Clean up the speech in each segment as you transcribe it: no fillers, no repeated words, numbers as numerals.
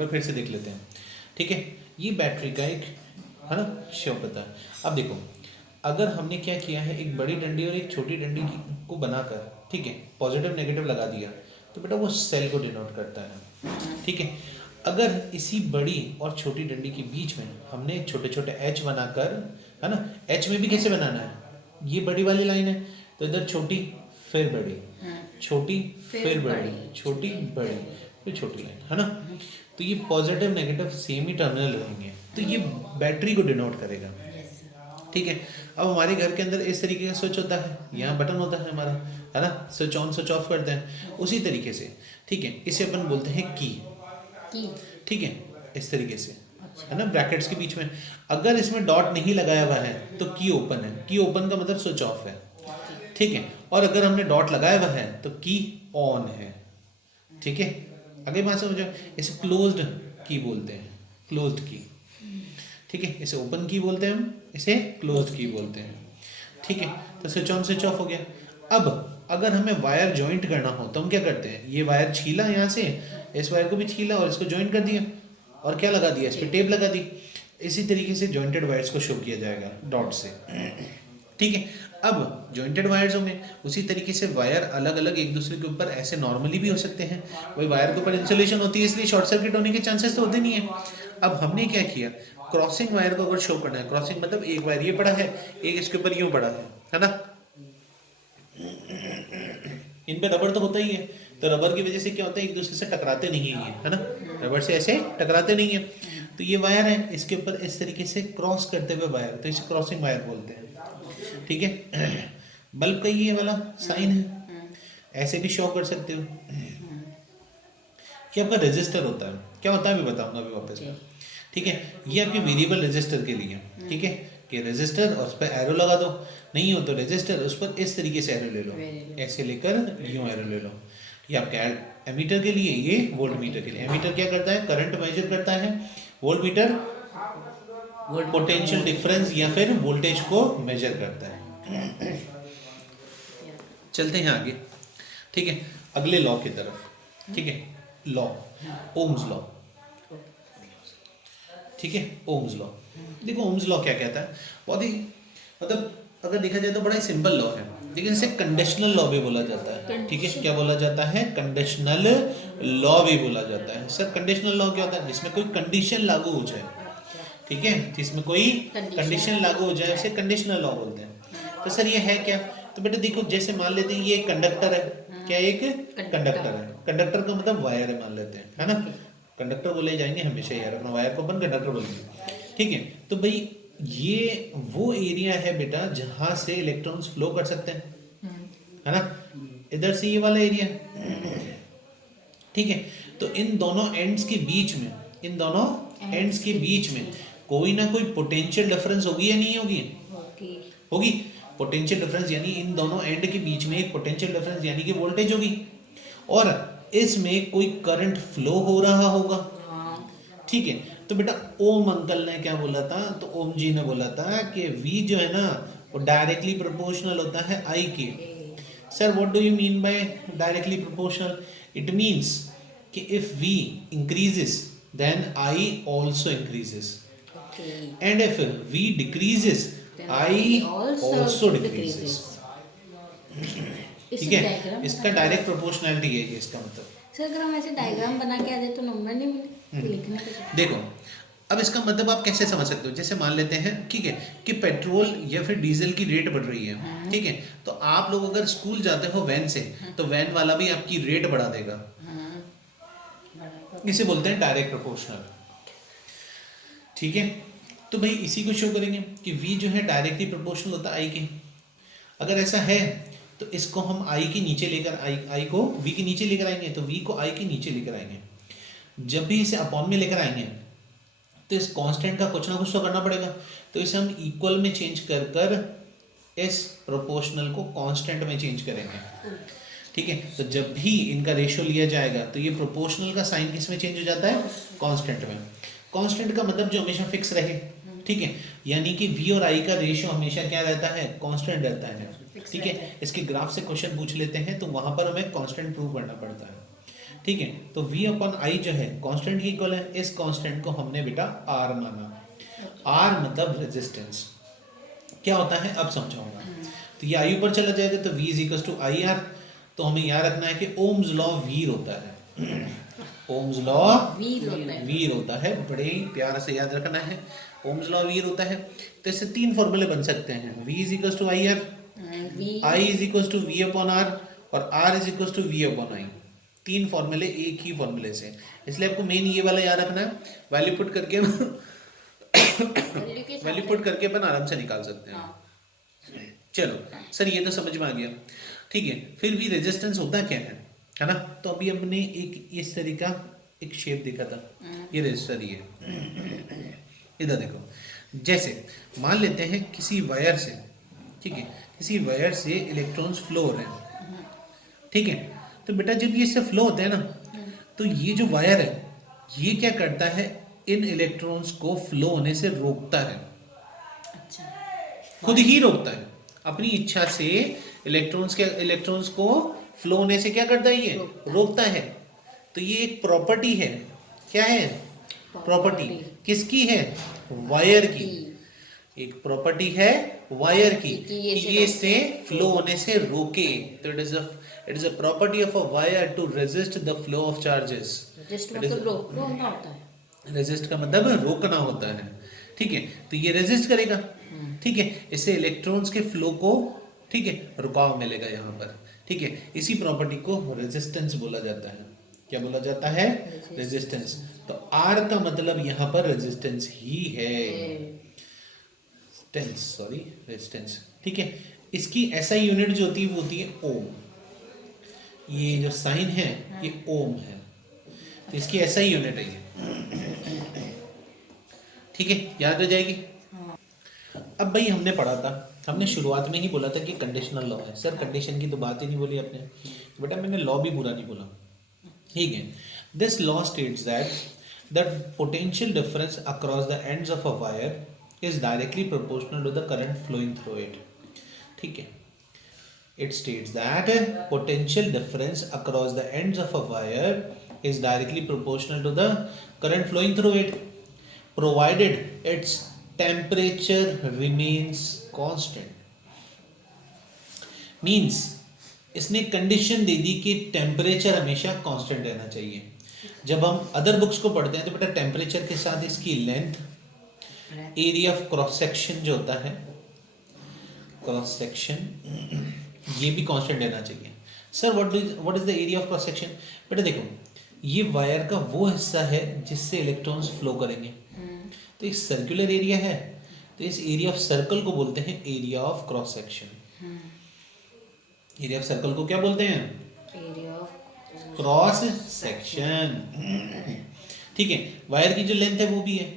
फिर से देख लेते हैं। ठीक है, ये बैटरी का एक है ना शेप होता है। अब देखो, अगर हमने क्या किया है, एक बड़ी डंडी और एक छोटी डंडी को बनाकर, ठीक है, पॉजिटिव नेगेटिव लगा दिया, तो बेटा वो सेल को डिनोट करता है। ठीक है, अगर इसी बड़ी और छोटी डंडी के बीच में हमने छोटे छोटे एच बनाकर, है ना, एच में भी कैसे बनाना है, ये बड़ी वाली लाइन है तो इधर छोटी फिर बड़ी, छोटी फिर बड़ी, छोटी बड़ी, फिर छोटी लाइन, है ना। तो ये पॉजिटिव नेगेटिव सेम ही टर्मिनल रहेंगे, तो ये बैटरी को डिनोट करेगा। ठीक है, अब हमारे घर के अंदर इस तरीके का स्विच होता है, यहाँ बटन होता है हमारा, है ना, स्विच ऑन स्विच ऑफ करते हैं उसी तरीके से। ठीक है, इसे अपन बोलते हैं की। ठीक है, इस तरीके से, है ना, ब्रैकेट्स के बीच में। अगर इसमें डॉट नहीं लगाया हुआ है तो की ओपन है, की ओपन का मतलब स्विच ऑफ है। ठीक है, और अगर हमने डॉट लगाया हुआ है तो की ऑन है। ठीक है, आगे बात समझो, इसे क्लोज्ड की बोलते हैं, क्लोज्ड की। ठीक है, इसे ओपन की बोलते हैं, हम इसे क्लोज्ड की बोलते हैं। ठीक है, तो स्विच ऑन स्विच ऑफ हो गया। अब अगर हमें वायर जॉइंट करना हो तो हम क्या करते हैं, ये वायर छीला यहाँ से, इस वायर को भी छीला और इसको जॉइंट कर दिया, और क्या लगा दिया, इस पर टेप लगा दी। इसी तरीके से जॉइंटेड वायर्स को शो किया जाएगा डॉट से। ठीक है, अब जॉइंटेड वायर्स में उसी तरीके से वायर अलग अलग एक दूसरे के ऊपर ऐसे नॉर्मली भी हो सकते हैं, वही वायर के ऊपर इंसुलेशन होती है इसलिए शॉर्ट सर्किट होने के चांसेस तो होते नहीं है। अब हमने क्या किया, क्रॉसिंग वायर को अगर शो करना है, क्रॉसिंग मतलब एक वायर ये पड़ा है, एक इसके ऊपर यूं पड़ा है ना, इन पे रबर तो होता ही है, तो रबर की वजह से क्या होता है, एक दूसरे से टकराते नहीं है ये, है ना, रबर से ऐसे टकराते नहीं है। तो ये वायर है, इसके ऊपर इस तरीके से क्रॉस करते हुए वायर, तो इसे क्रॉसिंग वायर बोलते हैं। ठीक है, बल्ब का ये वाला साइन है, ऐसे भी शो कर सकते हो। कि आपका रेजिस्टर होता है, क्या होता है अभी बताऊंगा अभी वापस में। ठीक है, ये आपके वेरिएबल रेजिस्टर के लिए। ठीक है, कि रेजिस्टर और उस पर एरो लगा दो, नहीं हो तो रेजिस्टर उस पर इस तरीके से एरो ले लो, ऐसे लेकर यूं एरो ले लो। ये आपका एमीटर के लिए, ये वोल्ट मीटर के लिए। एमीटर क्या करता है, करंट मेजर करता है, वोल्ट मीटर पोटेंशियल डिफरेंस या फिर वोल्टेज को मेजर करता है। चलते हैं आगे। ठीक है, अगले लॉ की तरफ। ठीक है, लॉ, ओम्स लॉ। ठीक है, ओम्स लॉ। देखो ओम्स लॉ क्या कहता है, बहुत ही मतलब अगर देखा जाए तो बड़ा ही सिंपल लॉ है, लेकिन इसे कंडीशनल लॉ भी बोला जाता है। ठीक है, क्या बोला जाता है, कंडीशनल लॉ भी बोला जाता है। सर कंडीशनल लॉ क्या होता है, जिसमें कोई कंडीशन लागू हो जाए। ठीक है, जिसमें कोई कंडीशन लागू हो जाए उसे कंडीशनल लॉ बोलते हैं। तो सर ये है क्या, तो बेटा देखो, जैसे मान लेते हैं ये एक कंडक्टर है, क्या एक कंडक्टर है, कंडक्टर का मतलब वायर है मान लेते हैं, है ना, कंडक्टर बोले जाएंगे हमेशा यार, अपना वायर को अपन कंडक्टर बोलेंगे। ठीक है, तो भाई ये वो एरिया है बेटा जहां से इलेक्ट्रॉन्स फ्लो कर सकते हैं, है ना, इधर से ये वाला एरिया। ठीक है, तो इन दोनों एंड्स के बीच में, इन दोनों एंड्स के बीच में कोई ना कोई पोटेंशियल डिफरेंस होगी या नहीं होगी, होगी। पोटेंशियल डिफरेंस यानी इन दोनों एंड के बीच में एक पोटेंशियल डिफरेंस यानी कि वोल्टेज होगी, और इसमें कोई करंट फ्लो हो रहा होगा। ठीक है, तो बेटा ओम अंकल ने क्या बोला था, तो ओम जी ने बोला था कि V जो है ना वो डायरेक्टली प्रोपोर्शनल होता है I के। Sir what do you mean by directly proportional, it means कि if V increases then I also increases, and if V decreases I also decreases। ठीक है, इसका डायरेक्ट प्रोपोर्शनैलिटी है ये, इसका मतलब। सर अगर हम ऐसे डायग्राम बना के आ जाए तो नंबर नहीं मिले लिखने के। देखो अब इसका मतलब आप कैसे समझ सकते हो, जैसे मान लेते हैं, ठीक है, कि पेट्रोल या फिर डीजल की रेट बढ़ रही है। ठीक है, तो आप लोग अगर स्कूल जाते हो वैन से, तो वैन वाला भी आपकी रेट बढ़ा देगा। इसे बोलते हैं डायरेक्ट प्रोपोर्शनल। ठीक है, तो भाई इसी को शो करेंगे कि V जो है डायरेक्टली प्रोपोर्शनल होता है I के। अगर ऐसा है तो इसको हम I के नीचे लेकर, I को V के नीचे लेकर आएंगे, तो V को I के नीचे लेकर आएंगे। जब भी इसे अपॉन में लेकर आएंगे तो इस कांस्टेंट का कुछ ना कुछ तो करना पड़ेगा, तो इसे हम इक्वल में चेंज कर कर इस प्रोपोर्शनल को कांस्टेंट में चेंज करेंगे। ठीक है, तो जब भी इनका रेशियो लिया जाएगा तो ये प्रोपोर्शनल का साइन किस में चेंज हो जाता है, कांस्टेंट में। कांस्टेंट का मतलब जो हमेशा फिक्स रहे। ठीक है, यानी कि V और I का रेशियो हमेशा क्या रहता है, कांस्टेंट रहता है। ठीक है, इसके ग्राफ से क्वेश्चन पूछ लेते हैं तो वहां पर हमें कांस्टेंट प्रूव करना पड़ता है। ठीक है, तो V अपॉन आई जो है कांस्टेंट की इक्वल है, इस कांस्टेंट को हमने बेटा R माना। R मतलब रेजिस्टेंस क्या होता है अब समझाऊंगा। तो ये आई ऊपर चला जाएगा तो V is equal to I R. तो हमें यहाँ रखना है कि ओम्स लॉ वीर होता है। ओम्स लॉ वीर होता है, बड़े ही प्यार से याद रखना है। ओम्स लॉ वीर होता है, तो इससे तीन फॉर्मूले बन सकते हैं। V is equal to I R, I is equal to V upon R और R is equal to V upon I. तीन फॉर्मूले एक ही फॉर्मूले से, इसलिए आपको मेन ये वाला याद रखना है। वैल्यू पुट करके वैल्यू पुट करके अपन आराम से निकाल सकते हैं। चलो सर ये तो समझ में आ गया, ठीक है। फिर भी रेजिस्टेंस होता क्या है ना। तो अभी हमने एक इस तरह का एक शेप देखा था, ये रेजिस्टर ही है। इधर देखो, जैसे मान लेते हैं किसी वायर से, ठीक है, किसी वायर से इलेक्ट्रॉन्स फ्लो हो रहे हैं, ठीक है। तो बेटा जब ये इससे फ्लो होते हैं ना, तो ये जो वायर है ये क्या करता है, इन इलेक्ट्रॉन्स को फ्लो होने से रोकता है। अच्छा, खुद ही रोकता है अपनी इच्छा से। इलेक्ट्रॉन्स को फ्लो होने से क्या करता है, ये रोकता है। तो ये एक प्रॉपर्टी है, क्या है प्रॉपर्टी, किसकी है, वायर की। एक प्रॉपर्टी है वायर की कि ये इससे फ्लो होने से रोके। तो it is a property of a wire to resist the flow of charges. रोकना होता है, रेजिस्ट का मतलब रोकना होता है, ठीक है। तो ये रेजिस्ट करेगा, ठीक है, इससे इलेक्ट्रॉन्स के फ्लो को, ठीक है, रुकाव मिलेगा यहाँ पर, ठीक है। इसी प्रॉपर्टी को रेजिस्टेंस बोला जाता है। क्या बोला जाता है, रेजिस्टेंस। तो R का मतलब यहाँ पर रेजिस्टेंस ही है, सॉरी रेजिस्टेंस, ठीक है। इसकी SI यूनिट जो होती है वो होती है ओम। ये जो साइन है ये ओम है, तो इसकी SI यूनिट है ये, ठीक है, याद हो जाएगी। अब भाई हमने पढ़ा था, हमने शुरुआत में ही बोला था कि कंडीशनल लॉ है। सर कंडीशन की तो बात ही नहीं बोली आपने, तो बेटा मैंने लॉ भी पूरा नहीं बोला, ठीक है। This law states that the potential difference across the ends of a wire is directly proportional to the current flowing through it, ठीक है। It states that potential difference across the ends of a wire is directly proportional to the current flowing through it, provided its temperature remains constant. Means इसने condition दे दी कि temperature हमेशा constant रहना चाहिए। जब हम other books को पढ़ते हैं तो बेटा टेम्परेचर के साथ इसकी length, area of cross section जो होता है, क्रॉस सेक्शन ये भी कांस्टेंट रहना चाहिए। Sir what is the area of cross section. बेटा देखो ये वायर का वो हिस्सा है जिससे इलेक्ट्रॉन्स फ्लो करेंगे, तो एक सर्कुलर एरिया है, तो इस एरिया ऑफ सर्कल को बोलते हैं area of cross section. Area of circle को क्या बोलते हैं, एरिया ऑफ क्रॉस सेक्शन, ठीक है। वायर की जो लेंथ है वो भी है,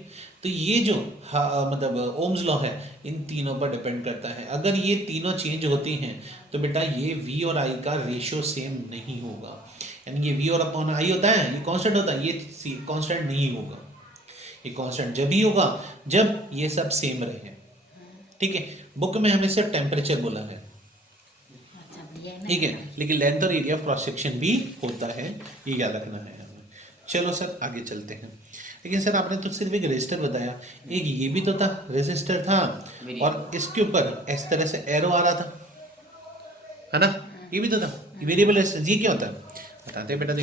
तो ये जो मतलब ओम्स लॉ है इन तीनों पर डिपेंड करता है। अगर ये तीनों चेंज होती हैं तो बेटा ये V और I का रेशियो सेम नहीं होगा, यानी ये V और अपॉन I होता है ये कांस्टेंट होता है, ये कांस्टेंट नहीं होगा। ये कांस्टेंट जब ही होगा जब ये सब सेम रहे, ठीक है। बुक में हमें सिर्फ टेम्परेचर बोला है, ठीक है, लेकिन लेंथ और एरिया ऑफ क्रॉस सेक्शन भी होता है, ये याद रखना है हमें। चलो सर आगे चलते हैं। लेकिन सर आपने तो सिर्फ एक रेजिस्टर बताया, एक ये भी तो था रेजिस्टर था, और इसके ऊपर इस तरह से एरो आ रहा था, है ना, ये भी तो था वेरिएबल रेजिस्टेंस। ये क्या होता है बताते हैं बेटा।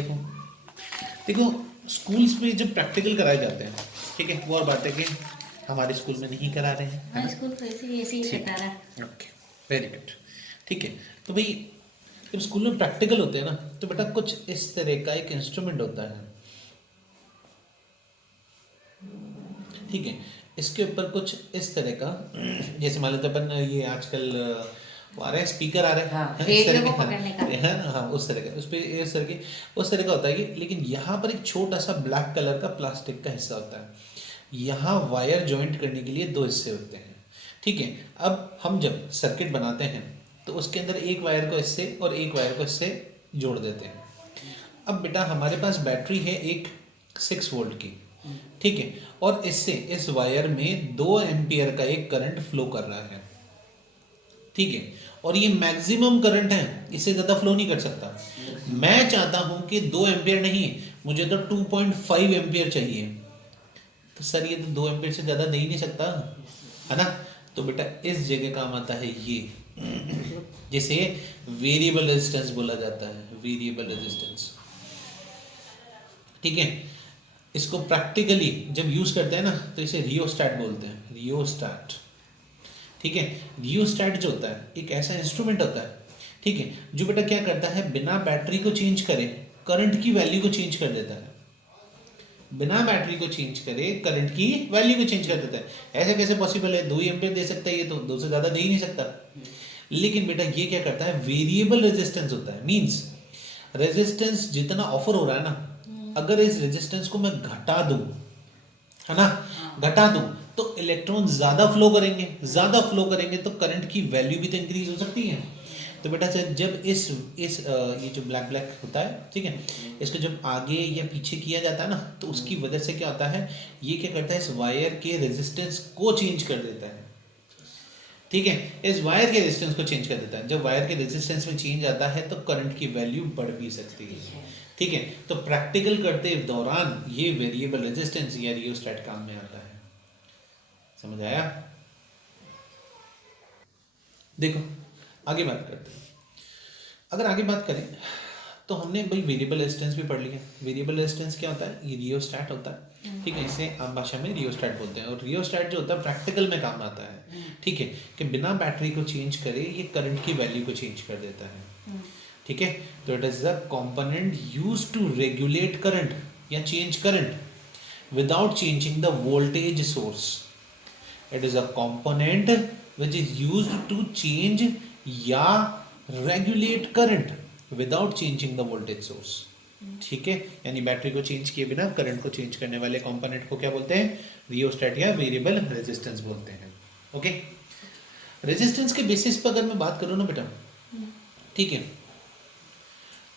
देखो स्कूल्स में जब प्रैक्टिकल कराए जाते हैं, ठीक है, वो और बात है कि हमारे स्कूल में नहीं करा रहे हैं, है ना? स्कूल ऐसे ही बता रहा। ओके वेरी गुड, ठीक है। तो भाई जब स्कूल में प्रैक्टिकल होते हैं ना तो बेटा कुछ इस तरह का एक इंस्ट्रूमेंट होता है, ठीक है। इसके ऊपर कुछ इस तरह का, जैसे मान लेते अपन ये आजकल आ रहे हैं स्पीकर आ रहे हैं, हाँ, इस तरह रेडियो को के, पकड़ने का। है ना, हाँ उस तरह का, उस तरह का होता है ये। लेकिन यहाँ पर एक छोटा सा ब्लैक कलर का प्लास्टिक का हिस्सा होता है। यहाँ वायर जॉइंट करने के लिए दो हिस्से होते हैं, ठीक है। अब हम जब सर्किट बनाते हैं तो उसके अंदर एक वायर को इससे और एक वायर को इससे जोड़ देते हैं। अब बेटा हमारे पास बैटरी है एक 6 वोल्ट की, ठीक है, और इससे इस वायर में 2 एम्पियर का एक करंट फ्लो कर रहा है, ठीक है, और ये मैक्सिमम करंट है, इससे ज़्यादा फ्लो नहीं कर सकता। मैं चाहता हूं कि 2 एम्पियर नहीं, मुझे तो 2.5 एम्पियर चाहिए, तो सर ये तो 2 एम्पियर से ज़्यादा दे ही नहीं सकता, है ना। तो बेटा इस जगह काम आता है ये, जिसे वेरिएबल रेजिस्टेंस बोला जाता है, वेरिएबल रेजिस्टेंस। ठीक है, इसको प्रैक्टिकली जब यूज करते हैं ना तो इसे रियोस्टैट बोलते हैं, रियोस्टैट। ठीक है, रियोस्टैट जो होता है एक ऐसा इंस्ट्रूमेंट होता है, ठीक है, जो बेटा क्या करता है, बिना बैटरी को चेंज करे करंट की वैल्यू को चेंज कर देता है, बिना बैटरी को चेंज करे करंट की वैल्यू को चेंज कर देता है। ऐसे कैसे पॉसिबल है, 2 एम्पियर दे सकता है ये, तो 2 से ज़्यादा दे ही नहीं सकता। लेकिन बेटा ये क्या करता है, वेरिएबल रेजिस्टेंस होता है, मींस रेजिस्टेंस जितना ऑफर हो रहा है ना, अगर इस रेजिस्टेंस को मैं घटा दूं, है ना, घटा दूं तो इलेक्ट्रॉन ज़्यादा फ्लो करेंगे, ज़्यादा फ्लो करेंगे तो करंट की वैल्यू भी तो इंक्रीज हो सकती है। तो बेटा से जब इस ये जो ब्लैक ब्लैक होता है, ठीक है, इसको जब आगे या पीछे किया जाता है ना, तो उसकी वजह से क्या होता है, ये क्या करता है, इस वायर के रेजिस्टेंस को चेंज कर देता है। ठीक है, इस वायर के रेजिस्टेंस को चेंज कर देता है। जब वायर के रेजिस्टेंस में चेंज आता है तो करंट की वैल्यू बढ़ भी सकती है। ठीक है, तो प्रैक्टिकल करते दौरान ये वेरिएबल रेजिस्टेंस या रियोस्टैट काम में आता है। समझ आया? देखो आगे बात करते हैं। अगर आगे बात करें तो हमने भाई वेरिएबल रेजिस्टेंस भी पढ़ लिया। वेरिएबल रेजिस्टेंस क्या होता है, ये रियोस्टैट होता है। ठीक है, इसे आम भाषा में रियोस्टैट बोलते हैं। और रियोस्टैट जो होता है प्रैक्टिकल में काम आता है। ठीक है, कि बिना बैटरी को चेंज करे ये करंट की वैल्यू को चेंज कर देता है। ठीक है, तो it is the component used to regulate current या change current without changing the voltage source. It is a component which is used to change या regulate current without changing the voltage source। ठीक है, यानी battery को change किए बिना current को change करने वाले कंपोनेंट को क्या बोलते हैं, रियोस्टैट या वेरिएबल रेजिस्टेंस बोलते हैं। ओके, रेजिस्टेंस के बेसिस पर अगर मैं बात करूँ ना बेटा, ठीक है,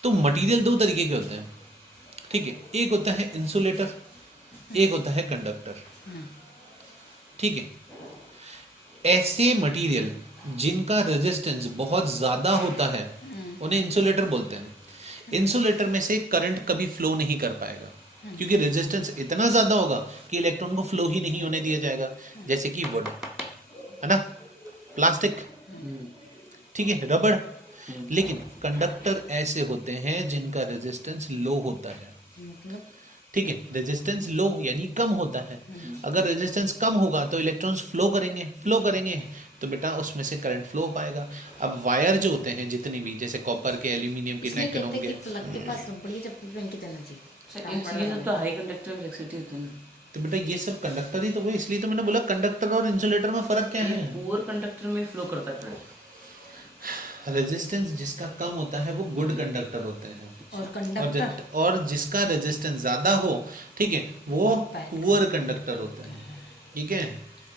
तो मटेरियल 2 तरीके के होते हैं। ठीक है, एक होता है इंसुलेटर, एक होता है कंडक्टर। ठीक है, ऐसे मटेरियल जिनका रेजिस्टेंस बहुत ज़्यादा होता है उन्हें इंसुलेटर बोलते हैं। इंसुलेटर में से करंट कभी फ्लो नहीं कर पाएगा क्योंकि रेजिस्टेंस इतना ज़्यादा होगा कि इलेक्ट्रॉन को फ्लो ही नहीं होने दिया जाएगा, जैसे कि वुड, है ना, प्लास्टिक, ठीक है, रबड़। लेकिन कंडक्टर ऐसे होते हैं जिनका रेजिस्टेंस लो होता है। ठीक है, रेजिस्टेंस लो यानी कम होता है। अगर रेजिस्टेंस कम होगा तो इलेक्ट्रॉन्स फ्लो करेंगे तो बेटा उसमें से करंट फ्लो हो पाएगा। अब वायर जो होते हैं जितनी भी, जैसे कॉपर के, एल्यूमिनियम के टैंकर होंगे, तो बेटा ये सब कंडक्टर ही तो वो, इसलिए तो मैंने बोला कंडक्टर और इंसुलेटर में फर्क क्या है। पुअर कंडक्टर में फ्लो करता है करंट। रेजिस्टेंस जिसका कम होता है वो गुड कंडक्टर होते हैं, और जिसका रेजिस्टेंस ज्यादा हो, ठीक है, वो पुअर कंडक्टर होता है। ठीक है,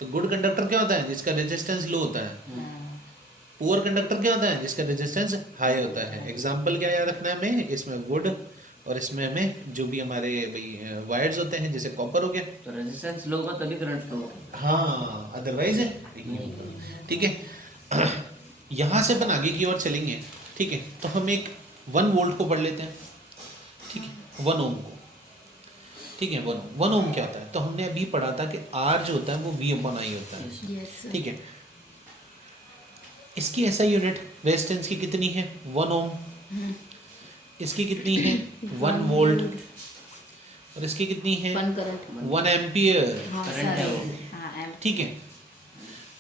तो गुड कंडक्टर क्या होता है, जिसका रेजिस्टेंस लो होता है। पुअर कंडक्टर क्या होता है, जिसका रेजिस्टेंस हाई होता है। एग्जांपल क्या याद रखना है हमें, इसमें वुड और इसमें हमें जो भी हमारे भाई वायर्स होते हैं जैसे कॉपर हो गया, तो रेजिस्टेंस लो होगा तभी करंट फ्लो होगा। हाँ, अदरवाइज ठीक है। यहाँ से अपन आगे की ओर चलेंगे। ठीक है, तो हम एक 1 वोल्ट को पढ़ लेते हैं। ठीक है, 1 ओम को। ठीक है, 1 ओम क्या होता है, तो हमने अभी पढ़ा था कि आर जो होता है वो V/I होता है। ठीक है, इसकी ऐसा यूनिट रेजिस्टेंस की कितनी है, 1 ओम। इसकी कितनी है, 1 वोल्ट। और इसकी कितनी है, 1 एम्पियर। करंट है वो। ठीक है,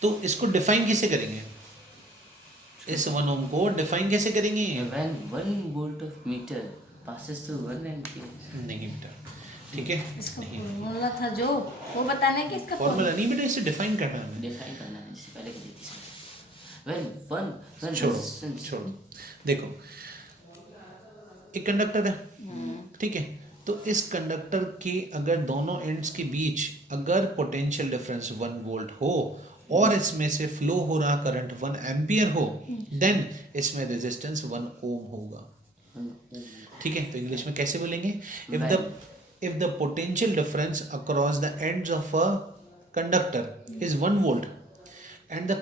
तो इसको डिफाइन कैसे करेंगे, इस 1 ओम को डिफाइन कैसे करेंगे। When 1 volt of meter passes through 1 ampere। नहीं बेटा, ठीक है, इसका नहीं, फॉर्मूला था जो वो बताने कि इसका फॉर्मूला नहीं बेटा, इसे डिफाइन करना है। डिफाइन करना है जिससे पहले की थी। when छोड़ो resistance छोड़ो, देखो एक कंडक्टर है, ठीक है, तो इस कंडक्टर के अगर दोनों एंड्स के बीच अगर पोटेंशियल डिफरेंस 1 वोल्ट हो और इसमें से फ्लो हो रहा करंट 1 एम्पियर हो, देन इसमें रेजिस्टेंस 1 ओम होगा। ठीक है, तो इंग्लिश में कैसे बोलेंगे, if the potential difference across the ends of a conductor is 1 volt and the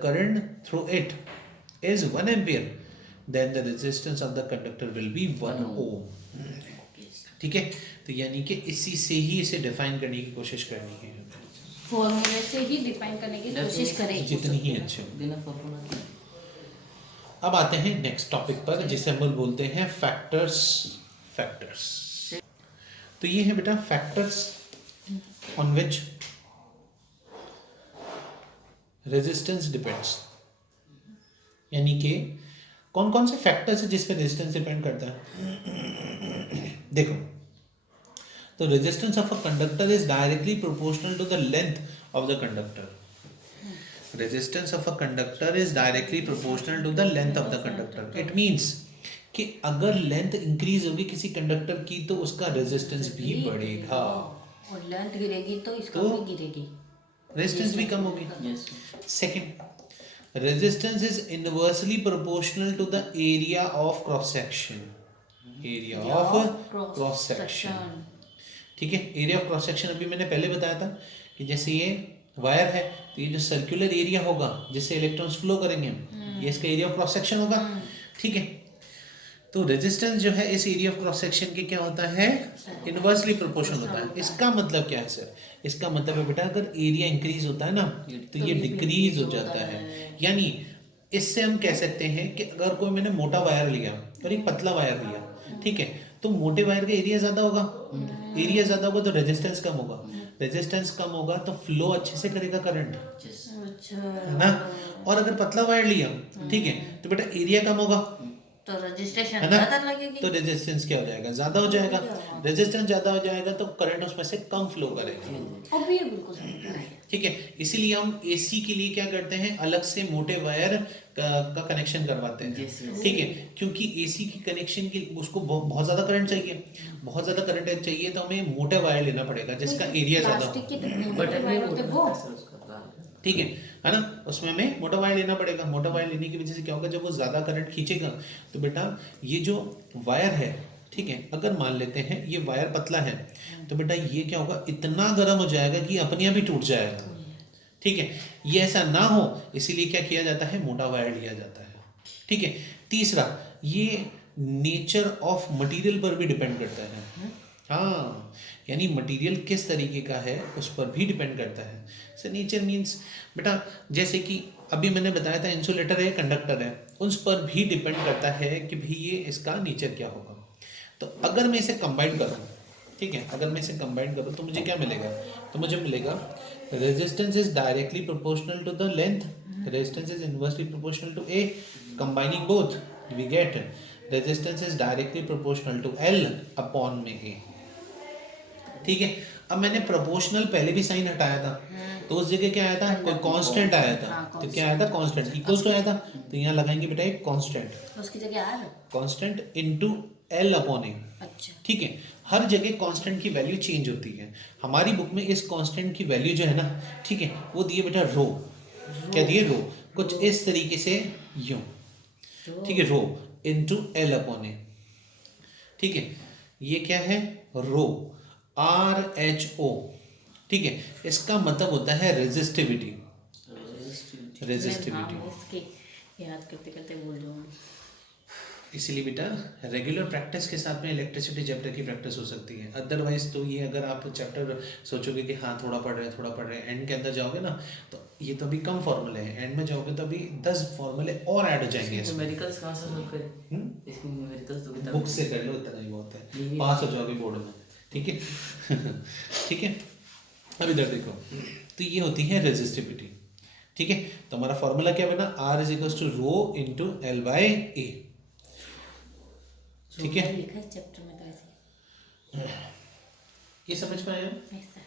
current through it is 1 ampere, then the resistance of the conductor will be 1 ohm. ठीक है, तो यानी कि इसी से ही इसे डिफाइन करने की कोशिश करनी है, फॉर्मूले से ही डिफाइन करने की कोशिश करें जितनी ही अच्छे हो। बिना फॉर्मूला के अब आते हैं नेक्स्ट टॉपिक पर, जिसे हम लोग बोलते हैं फैक्टर्स। तो ये है बेटा factors on which resistance depends, यानी कि कौन कौन से फैक्टर्स है जिस पे रेजिस्टेंस डिपेंड करता है। देखो, तो resistance of a conductor is directly proportional to the length of the conductor. Resistance of a conductor is directly proportional to the length of the conductor. It means कि अगर length increase होगी किसी conductor की तो उसका resistance भी बढ़ेगा, और लेंथ गिरेगी तो इसका तो भी गिरेगी, रेजिस्टेंस भी कम होगी। Yes second, resistance is inversely proportional to the area of cross section. Area of cross section, ठीक है। एरिया ऑफ क्रॉस सेक्शन अभी मैंने पहले बताया था कि जैसे ये वायर है तो ये जो सर्कुलर एरिया होगा जिससे इलेक्ट्रॉन्स फ्लो करेंगे ये इसका एरिया ऑफ क्रॉस सेक्शन होगा, ठीक है। तो रेजिस्टेंस जो है इस एरिया ऑफ क्रॉस सेक्शन के क्या होता है, इनवर्सली प्रोपोर्शनल होता है। इसका मतलब क्या है सर, इसका मतलब है बेटा अगर एरिया इंक्रीज होता है ना तो ये डिक्रीज हो जाता है। यानी इससे हम कह सकते हैं कि अगर कोई मैंने मोटा वायर लिया और एक पतला वायर लिया, ठीक है, तो मोटे वायर का एरिया ज़्यादा होगा, एरिया ज़्यादा होगा तो रेजिस्टेंस कम होगा, रेजिस्टेंस कम होगा तो फ्लो अच्छे से करेगा करंट, अच्छा है ना। और अगर पतला वायर लिया, ठीक है, तो बेटा एरिया कम होगा, तो रजिस्ट्रेशन है ना, ज्यादा लगेगी, तो रेजिस्टेंस क्या हो जाएगा, ज़्यादा हो जाएगा। रेजिस्टेंस ज़्यादा हो जाएगा तो करंट उसमें से कम फ्लो करेगा, अब ये बिल्कुल सही है। ठीक है। इसीलिए हम एसी के लिए क्या करते हैं, अलग से मोटे वायर का कनेक्शन करवाते हैं, Yes, yes. ठीक है, क्योंकि एसी की कनेक्शन की उसको बहुत ज़्यादा करंट चाहिए, बहुत ज़्यादा करंट चाहिए तो हमें मोटे वायर लेना पड़ेगा जिसका एरिया ज़्यादा हो, प्लास्टिक की तो बट मोटे वायर होते वो, ठीक है ना। उसमें हमें मोटा वायर लेना पड़ेगा। मोटा वायर लेने की वजह से क्या होगा, जब वो ज़्यादा करंट खींचेगा तो बेटा ये जो वायर है, ठीक है, अगर मान लेते हैं ये वायर पतला है तो बेटा ये क्या होगा, इतना गर्म हो जाएगा कि अपने आप ही टूट जाएगा, ठीक है। ये ऐसा ना हो इसीलिए क्या किया जाता है, मोटा वायर लिया जाता है, ठीक है। तीसरा, ये नेचर ऑफ मटेरियल पर भी डिपेंड करता है, हाँ, यानी मटेरियल किस तरीके का है उस पर भी डिपेंड करता है। सो नेचर मीन्स बेटा जैसे कि अभी मैंने बताया था इंसुलेटर है, कंडक्टर है, उस पर भी डिपेंड करता है कि भाई ये इसका नेचर क्या होगा। तो अगर मैं इसे कंबाइन करूँ, ठीक है, अगर मैं इसे कंबाइन करूँ तो मुझे क्या मिलेगा, तो मुझे मिलेगा resistance is directly proportional to the length, resistance is inversely proportional to A, combining both we get resistance is directly proportional to L upon में ए, ठीक है। अब मैंने प्रोपोर्शनल पहले भी साइन हटाया था तो उस जगह क्या आया था, कोई कांस्टेंट आया था, तो क्या आया था, कांस्टेंट इक्वल्स टू आया था, तो यहाँ लगाएंगे बेटा एक कांस्टेंट, उसकी जगह R, constant into L upon A, अच्छा ठीक है। हर जगह कांस्टेंट की वैल्यू चेंज होती है। हमारी बुक में इस कांस्टेंट की वैल्यू जो है ना, ठीक है, वो दिए बेटा रो, क्या दिए, रो, कुछ इस तरीके से यूं, ठीक है, रो इनटू एल अपॉन ए, ठीक है। ये क्या है, रो, RHO, ठीक है, इसका मतलब होता है रेजिस्टिविटी, रेजिस्टिविटी। नाम इसके याद करते करते भूल जाऊंगी। इसीलिए बेटा रेगुलर प्रैक्टिस के साथ में इलेक्ट्रिसिटी चैप्टर की प्रैक्टिस हो सकती है, अदरवाइज तो ये अगर आप चैप्टर सोचोगे कि हाँ थोड़ा पढ़ रहे हैं, एंड के अंदर जाओगे ना तो ये तो अभी कम फॉर्मूले हैं, एंड में जाओगे तो अभी 10 फॉर्मूले और ऐड हो जाएंगे इसमें। न्यूमेरिकल्स कहाँ से सॉल्व करें, इसकी न्यूमेरिकल्स तो किताब बुक से कर लो, इतना ही बहुत है, पास हो जाओगे बोर्ड में, ठीक है। ठीक है, अब इधर देखो, तो ये होती है रेजिस्टिविटी, ठीक है। तो हमारा फॉर्मूला क्या बना, R is equals to rho into L by A, ठीक है। लिखा है चैप्टर में तो ऐसे ये समझ में आया? ऐसा